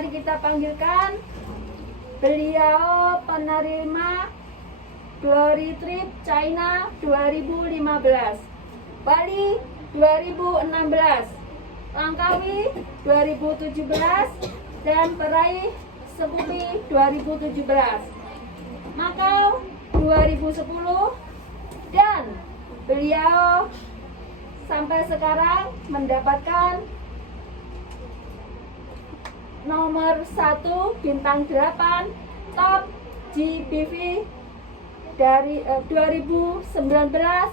mari kita panggilkan beliau penerima Glory Trip China 2015, Bali 2016, Langkawi 2017, dan peraih Sekupi 2017, Makau 2010, dan beliau sampai sekarang mendapatkan nomor 1 bintang 8 top GBV dari 2019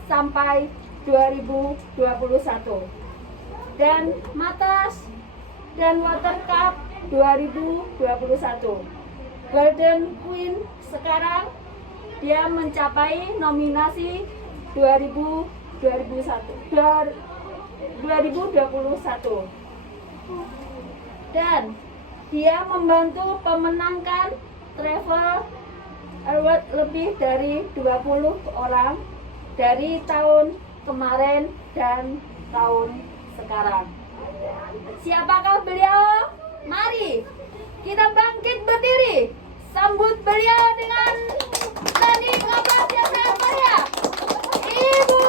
sampai 2021, dan Matas dan Water Cup 2021. Golden Queen sekarang dia mencapai nominasi 2021 dan dia membantu pemenangkan travel award lebih dari 20 orang dari tahun kemarin dan tahun sekarang. Siapakah beliau? Mari kita bangkit berdiri, sambut beliau dengan standing ovation yang sangat meriah. Ibu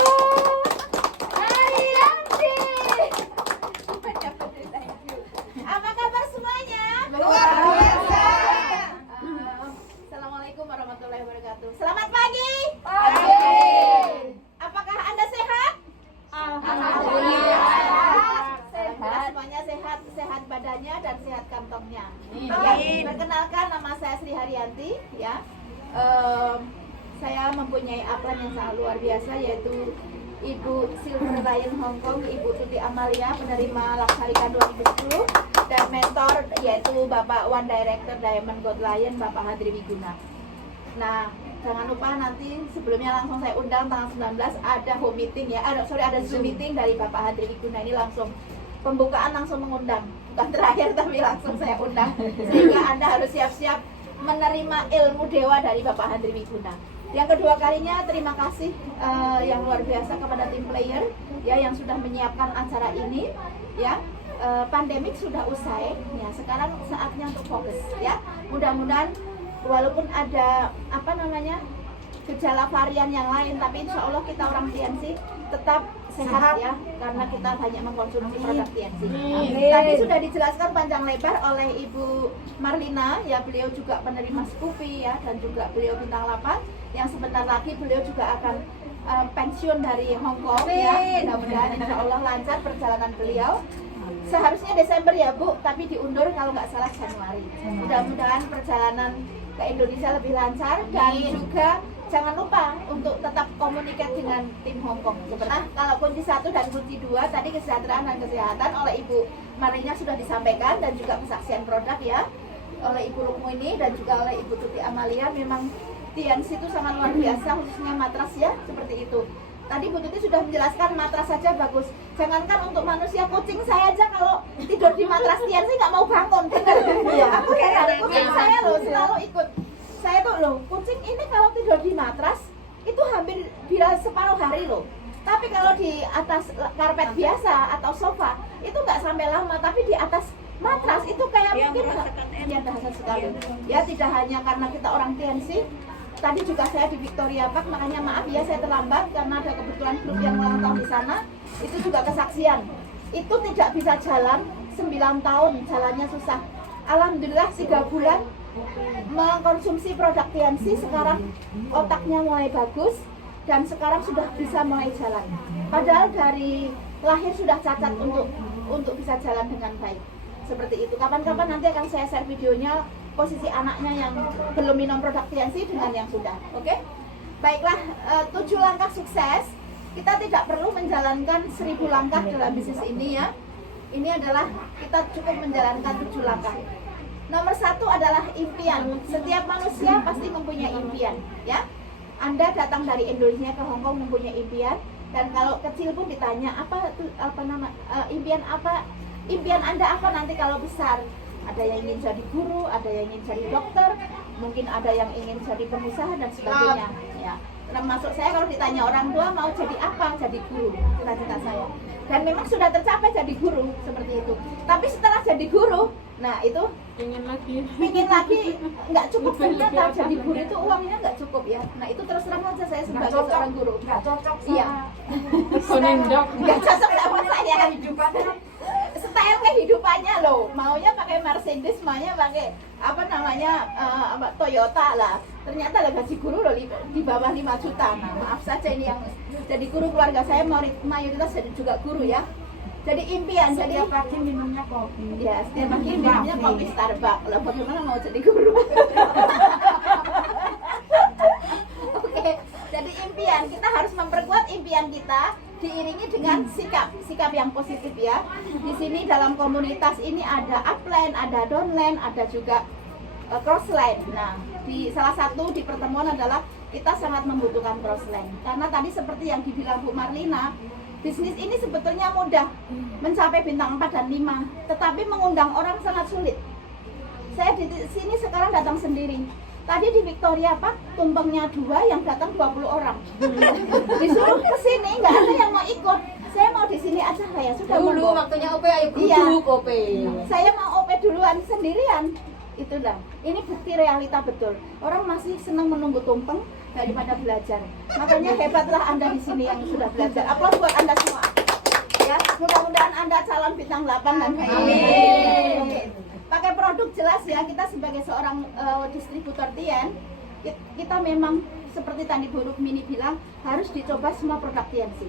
Ariyanti. Apa kabar semuanya? Luar biasa. Assalamualaikum warahmatullahi wabarakatuh. Selamat pagi. Pagi. Apakah Anda sehat? Alhamdulillah. Alhamdulillah semuanya sehat, sehat badannya dan sehat kantongnya. Amin. Perkenalkan, nama saya Sri Haryanti, ya. Saya mempunyai upline yang sangat luar biasa, yaitu Ibu Silver Lion Hong Kong, Ibu Tuti Amalia, penerima Laksharika 2010, dan mentor yaitu Bapak One Director Diamond Gold Lion, Bapak Hadri Wiguna. Nah, jangan lupa nanti sebelumnya langsung saya undang tanggal 19 ada home meeting ya, ada Zoom meeting dari Bapak Hadri Wiguna. Ini langsung pembukaan, langsung mengundang, bukan terakhir tapi langsung saya undang, sehingga Anda harus siap-siap menerima ilmu dewa dari Bapak Hadri Wiguna. Yang kedua kalinya, terima kasih yang luar biasa kepada tim player ya yang sudah menyiapkan acara ini ya. Pandemik sudah usai ya, sekarang saatnya untuk fokus ya. Mudah-mudahan walaupun ada gejala varian yang lain, tapi insya Allah kita orang TNC tetap sehat ya, karena kita banyak mengkonsumsi produk TNC. Tadi sudah dijelaskan panjang lebar oleh Ibu Marlina ya, beliau juga penerima Scoopy ya, dan juga beliau bintang 8 yang sebentar lagi beliau juga akan pensiun dari Hong Kong ya. Mudah-mudahan insya Allah lancar perjalanan beliau. Seharusnya Desember ya Bu, tapi diundur kalau nggak salah Januari. Mudah-mudahan perjalanan ke Indonesia lebih lancar, dan juga jangan lupa untuk tetap komunikasi dengan tim Hong Kong. Sebenarnya kalau kunci 1 dan kunci 2 tadi kesejahteraan dan kesehatan oleh Ibu Marlina sudah disampaikan, dan juga kesaksian produk ya oleh Ibu Rukmini dan juga oleh Ibu Tuti Amalia. Memang TNC itu sangat luar biasa, khususnya matras ya, seperti itu. Tadi Bu Tuti sudah menjelaskan matras saja bagus. Jangankan untuk manusia, kucing saya aja kalau tidur di matras TNC nggak mau bangun. Aku heran, kucing saya loh selalu ikut. Saya tuh loh, kucing ini kalau tidur di matras itu hampir bila separuh hari loh. Tapi kalau di atas karpet biasa atau sofa itu nggak sampai lama, tapi di atas matras itu kayak mungkin ya dahsyat sekali. Ya tidak hanya karena kita orang TNC. Tadi juga saya di Victoria Park, makanya maaf ya saya terlambat karena ada kebetulan grup yang ulang tahun di sana. Itu juga kesaksian. Itu tidak bisa jalan 9 tahun, jalannya susah. Alhamdulillah 3 bulan mengkonsumsi produk TNC, sekarang otaknya mulai bagus dan sekarang sudah bisa mulai jalan. Padahal dari lahir sudah cacat untuk bisa jalan dengan baik. Seperti itu. Kapan-kapan nanti akan saya share videonya posisi anaknya yang belum minum produk TNC dengan yang sudah. Oke? Baiklah, 7 langkah sukses. Kita tidak perlu menjalankan 1000 langkah dalam bisnis ini ya. Ini adalah kita cukup menjalankan 7 langkah. Nomor 1 adalah impian. Setiap manusia pasti mempunyai impian, ya. Anda datang dari Indonesia ke Hong Kong mempunyai impian, dan kalau kecil pun ditanya impian apa? Impian Anda apa nanti kalau besar? Ada yang ingin jadi guru, ada yang ingin jadi dokter, mungkin ada yang ingin jadi pengusaha dan sebagainya. Ya. Termasuk saya kalau ditanya orang tua mau jadi apa? Jadi guru, cita-cita saya. Dan memang sudah tercapai jadi guru seperti itu. Tapi setelah jadi guru, Nah itu Pengen lagi. nggak cukup ternyata jadi guru itu uangnya nggak cukup ya. Nah itu terus terang saja saya sebagai seorang guru Nggak cocok iya Konendok. nggak cocok sama saya style kehidupannya loh, maunya pakai Mercedes, maunya pakai apa namanya Toyota lah. Ternyata lah gaji guru loh di bawah 5 juta. Nah maaf saja ini yang jadi guru keluarga saya mayoritas jadi juga guru ya. Jadi impian, jadi setiap pagi minumnya kopi. ya setiap pagi minumnya kopi Starbucks. Lah bagaimana mau jadi guru? Oke, jadi impian kita harus memperkuat impian kita diiringi dengan sikap yang positif ya. Di sini dalam komunitas ini ada upline, ada downline, ada juga crossline. Nah, di salah satu di pertemuan adalah kita sangat membutuhkan crossline karena tadi seperti yang dibilang Bu Marlina, bisnis ini sebetulnya mudah mencapai bintang 4 dan 5, tetapi mengundang orang sangat sulit. Saya di sini sekarang datang sendiri. Tadi di Victoria Park tumpengnya 2 yang datang 20 orang. Disuruh ke sini nggak ada yang mau ikut. Saya mau di sini aja ya sudah Dulu monggo. waktunya OP ayo Iya. duduk OP. Saya mau OP duluan sendirian. Itulah. Ini bukti realita betul. Orang masih senang menunggu tumpeng daripada belajar. Makanya hebatlah Anda di sini yang sudah belajar. Aplaus buat Anda semua. Ya, mudah-mudahan Anda calon bintang 8 dan Amin. Pakai produk jelas ya, kita sebagai seorang distributor TN, kita memang seperti tadi Bu Rukmini bilang harus dicoba semua produk TNC.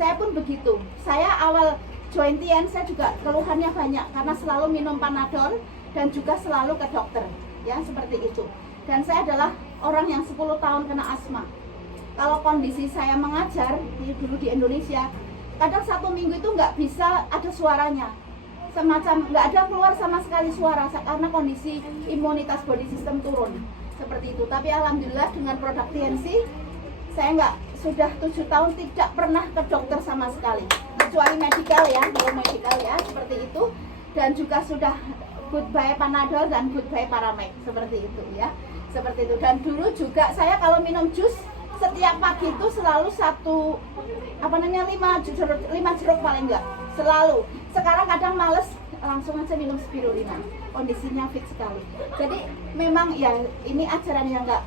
Saya pun begitu. Saya awal join TN saya juga keluhannya banyak karena selalu minum Panadol dan juga selalu ke dokter, ya seperti itu. Dan saya adalah orang yang 10 tahun kena asma. Kalau kondisi saya mengajar dulu di Indonesia, kadang 1 minggu itu nggak bisa ada suaranya, semacam nggak ada keluar sama sekali suara karena kondisi imunitas body system turun seperti itu. Tapi alhamdulillah dengan produk TNC saya sudah 7 tahun tidak pernah ke dokter sama sekali kecuali medical ya, belum medical ya seperti itu. Dan juga sudah goodbye Panadol dan goodbye Paramed seperti itu ya, seperti itu. Dan dulu juga saya kalau minum jus setiap pagi itu selalu 5 jeruk paling enggak selalu. Sekarang kadang males, langsung aja minum spirulina, kondisinya fit sekali. Jadi memang ya ini ajaran yang enggak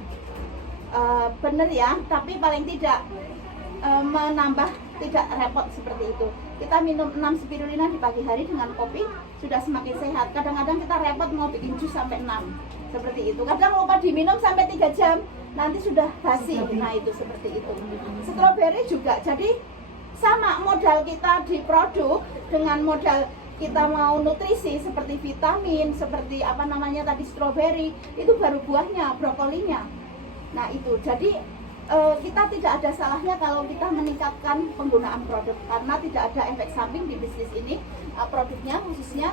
bener ya, tapi paling tidak menambah, tidak repot seperti itu. Kita minum 6 spirulina di pagi hari dengan kopi sudah semakin sehat. Kadang-kadang kita repot mau bikin jus sampai 6 seperti itu. Kadang lupa diminum sampai 3 jam, nanti sudah basi. Nah itu seperti itu. Stroberi juga, jadi sama modal kita di produk dengan modal kita mau nutrisi seperti vitamin, seperti apa namanya tadi stroberi, itu baru buahnya, brokolinya. Nah itu, jadi kita tidak ada salahnya kalau kita meningkatkan penggunaan produk karena tidak ada efek samping di bisnis ini, produknya khususnya.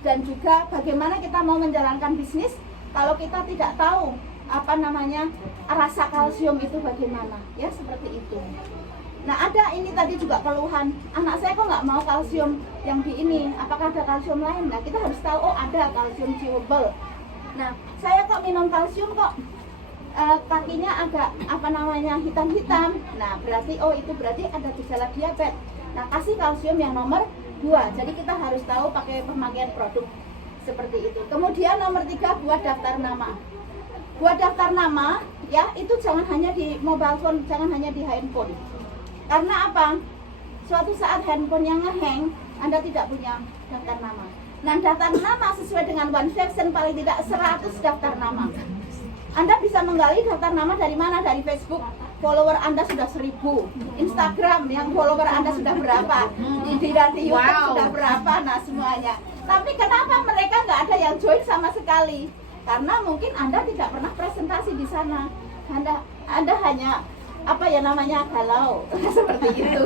Dan juga bagaimana kita mau menjalankan bisnis kalau kita tidak tahu apa namanya rasa kalsium itu bagaimana, ya seperti itu. Nah ada ini tadi juga keluhan, anak saya kok nggak mau kalsium yang di ini, apakah ada kalsium lain? Nah kita harus tahu, oh ada kalsium chewable. Nah saya kok minum kalsium kok kakinya agak apa namanya hitam-hitam. Nah berarti itu berarti ada gejala diabetes. Nah kasih kalsium yang nomor 2. Jadi kita harus tahu pakai pemakaian produk seperti itu. Kemudian nomor 3, buat daftar nama. Buat daftar nama ya itu jangan hanya di mobile phone, jangan hanya di handphone. Karena apa? Suatu saat handphone yang ngehang, Anda tidak punya daftar nama. Nah daftar nama sesuai dengan one version paling tidak 100 daftar nama. Anda bisa menggali daftar nama dari mana? Dari Facebook, follower Anda sudah 1000. Instagram, yang follower Anda sudah berapa? Di YouTube sudah berapa? Nah semuanya. Tapi kenapa mereka nggak ada yang join sama sekali? Karena mungkin Anda tidak pernah presentasi di sana. Anda hanya galau seperti itu.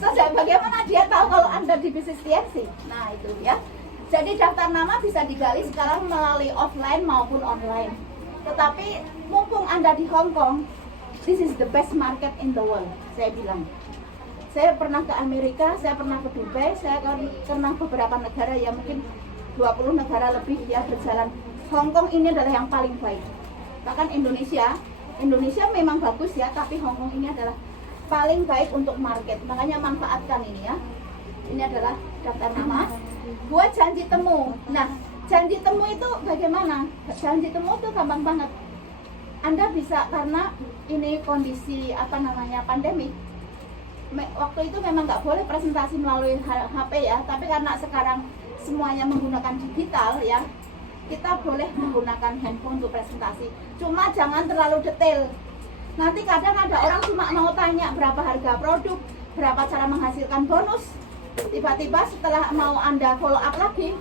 So, bagaimana dia tahu kalau Anda di bisnis TNC? Nah itu ya. Jadi daftar nama bisa digali sekarang melalui offline maupun online. Tetapi mumpung Anda di Hong Kong, this is the best market in the world, saya bilang. Saya pernah ke Amerika, saya pernah ke Dubai, saya pernah beberapa negara, ya mungkin 20 negara lebih ya berjalan. Hong Kong ini adalah yang paling baik. Bahkan Indonesia memang bagus ya, tapi Hong Kong ini adalah paling baik untuk market. Makanya manfaatkan ini ya. Ini adalah daftar nama. Buat janji temu. Nah, Janji temu itu bagaimana? Janji temu itu gampang banget. Anda bisa, karena ini kondisi pandemi. Waktu itu memang nggak boleh presentasi melalui HP ya, tapi karena sekarang semuanya menggunakan digital ya, kita boleh menggunakan handphone untuk presentasi. Cuma jangan terlalu detail. Nanti kadang ada orang cuma mau tanya berapa harga produk, berapa cara menghasilkan bonus. Tiba-tiba setelah mau Anda follow up lagi,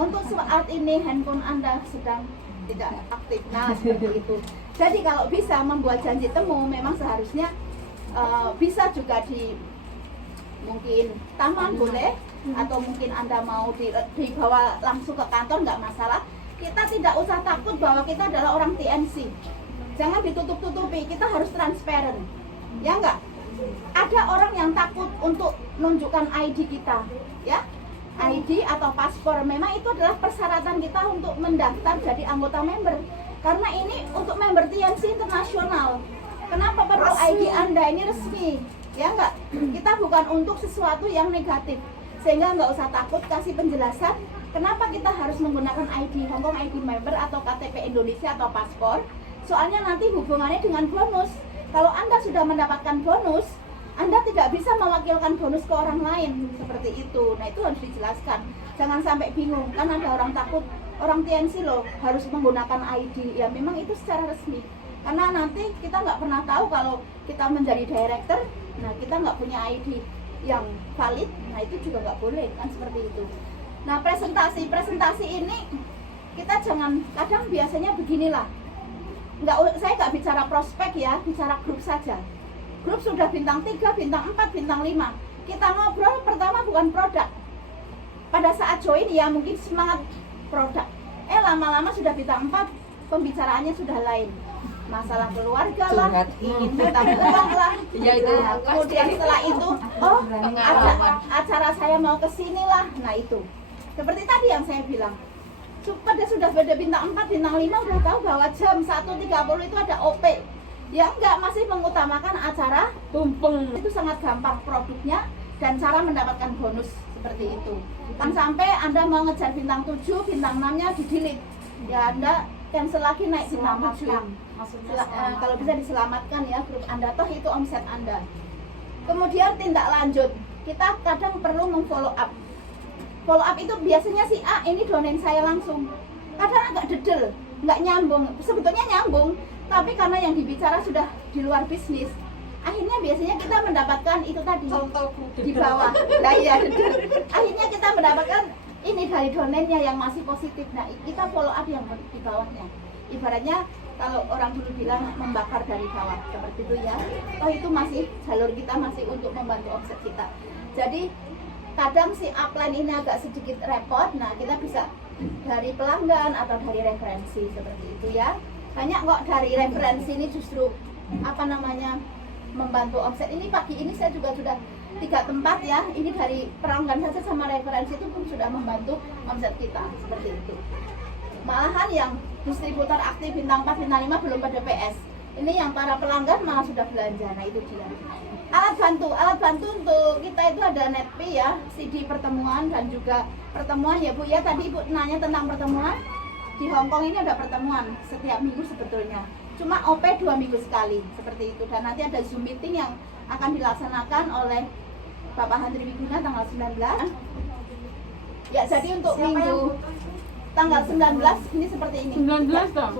untuk saat ini handphone Anda sedang tidak aktif. Nah, seperti itu. Jadi kalau bisa membuat janji temu, memang seharusnya bisa juga di mungkin taman boleh, atau mungkin Anda mau dibawa langsung ke kantor, nggak masalah. Kita tidak usah takut bahwa kita adalah orang TNC. Jangan ditutup-tutupi, kita harus transparan. Ya enggak? Ada orang yang takut untuk menunjukkan ID kita, ya. ID atau paspor, memang itu adalah persyaratan kita untuk mendaftar jadi anggota member. Karena ini untuk member TNC internasional. Kenapa perlu ID Anda? Ini resmi, ya enggak? Kita bukan untuk sesuatu yang negatif. Sehingga nggak usah takut, kasih penjelasan kenapa kita harus menggunakan ID Hong Kong ID member atau KTP Indonesia atau paspor. Soalnya nanti hubungannya dengan bonus. Kalau Anda sudah mendapatkan bonus, Anda tidak bisa mewakilkan bonus ke orang lain seperti itu. Nah, itu harus dijelaskan. Jangan sampai bingung, kan ada orang takut, orang TNC loh harus menggunakan ID. Ya memang itu secara resmi. Karena nanti kita nggak pernah tahu kalau kita menjadi director, nah kita nggak punya ID yang valid, nah itu juga nggak boleh kan, seperti itu. Nah, presentasi ini kita jangan, kadang biasanya beginilah, saya nggak bicara prospek ya, bicara grup saja. Grup sudah bintang 3, bintang 4, bintang 5. Kita ngobrol pertama bukan produk. Pada saat join ya mungkin semangat produk. Lama-lama sudah bintang 4, pembicaraannya sudah lain. Masalah keluarga lah, ingin minta uang lah. Ya, itu. Kemudian setelah itu, acara saya mau kesini lah. Nah itu, seperti tadi yang saya bilang, pada sudah pada bintang 4, bintang 5 udah tahu bahwa jam 1.30 itu ada OP. Ya enggak, masih mengutamakan acara tumpeng. Itu sangat gampang produknya dan cara mendapatkan bonus seperti itu. Kan sampai Anda mau ngejar bintang 7, bintang 6-nya di-delete. Ya Anda cancel lagi naik bintang 7. Kalau bisa diselamatkan ya grup Anda, toh itu omset Anda. Kemudian tindak lanjut, kita kadang perlu memfollow up. Follow up itu biasanya si A ini doain saya langsung. Kadang agak dedel, nggak nyambung. Sebetulnya nyambung, tapi karena yang dibicara sudah di luar bisnis, akhirnya biasanya kita mendapatkan itu tadi di bawah. Nah iya, akhirnya kita mendapatkan ini dari domainnya yang masih positif. Nah kita follow up yang di bawahnya. Ibaratnya kalau orang dulu bilang membakar dari bawah, seperti itu ya. Oh itu masih jalur kita masih untuk membantu omset kita. Jadi kadang si upline ini agak sedikit repot. Nah kita bisa dari pelanggan atau dari referensi seperti itu ya. Banyak kok dari referensi ini justru membantu omset. Ini pagi ini saya juga sudah 3 tempat ya. Ini dari pelanggan saja sama referensi itu pun sudah membantu omset kita seperti itu. Malahan yang distributor aktif bintang 4, bintang 5 belum pada PS. Ini yang para pelanggan malah sudah belanja. Nah itu dia. Alat bantu untuk kita itu ada Netpay ya, CD pertemuan dan juga pertemuan ya Bu ya. Tadi Ibu nanya tentang pertemuan. Di Hong Kong ini ada pertemuan setiap minggu sebetulnya. Cuma OP 2 minggu sekali seperti itu. Dan nanti ada Zoom meeting yang akan dilaksanakan oleh Bapak Handri Wiguna tanggal 19. Ya, jadi untuk minggu tanggal 19 ini seperti ini. 19 toh?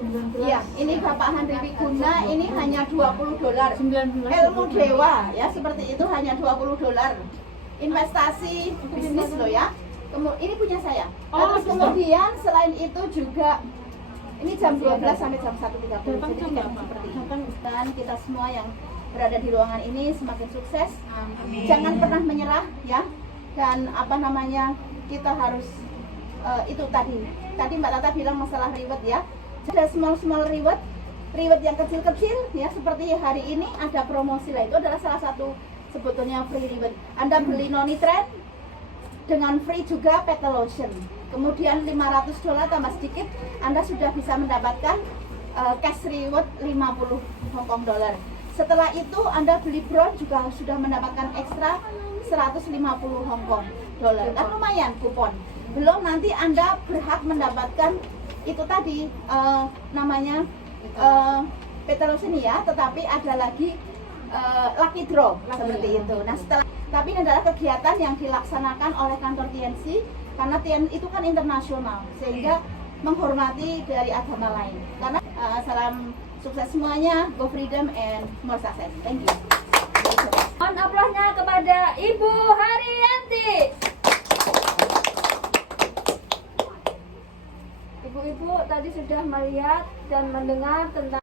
Iya, ini Bapak Handri Wiguna ini hanya $20. 19. Ilmu dewa ya, seperti itu hanya $20. Investasi bisnis loh ya. Ini punya saya. Terus kemudian selain itu juga ini jam 12 sampai jam 1.30. Jadi tidak seperti itu. Dan kita semua yang berada di ruangan ini semakin sukses. Amin. Jangan pernah menyerah ya. Dan kita harus itu tadi Mbak Tata bilang masalah reward ya. Ada small reward yang kecil-kecil ya, seperti hari ini ada promosi lah, itu adalah salah satu sebetulnya free reward. Anda beli noni trend dengan free juga petal lotion. Kemudian $500 tambah sedikit, Anda sudah bisa mendapatkan cash reward 50 Hong Kong dollar. Setelah itu Anda beli brown juga sudah mendapatkan ekstra 150 Hong Kong dollar. Kan lumayan kupon. belum nanti Anda berhak mendapatkan itu tadi namanya Peterosenia, tetapi ada lagi lucky draw seperti itu. Nah, tapi ini adalah kegiatan yang dilaksanakan oleh kantor TNC karena TNC itu kan internasional sehingga menghormati dari agama lain. Karena salam sukses semuanya, go freedom and more success. Thank you. Mohon aplausnya kepada Ibu Haryanti. Ibu-ibu tadi sudah melihat dan mendengar tentang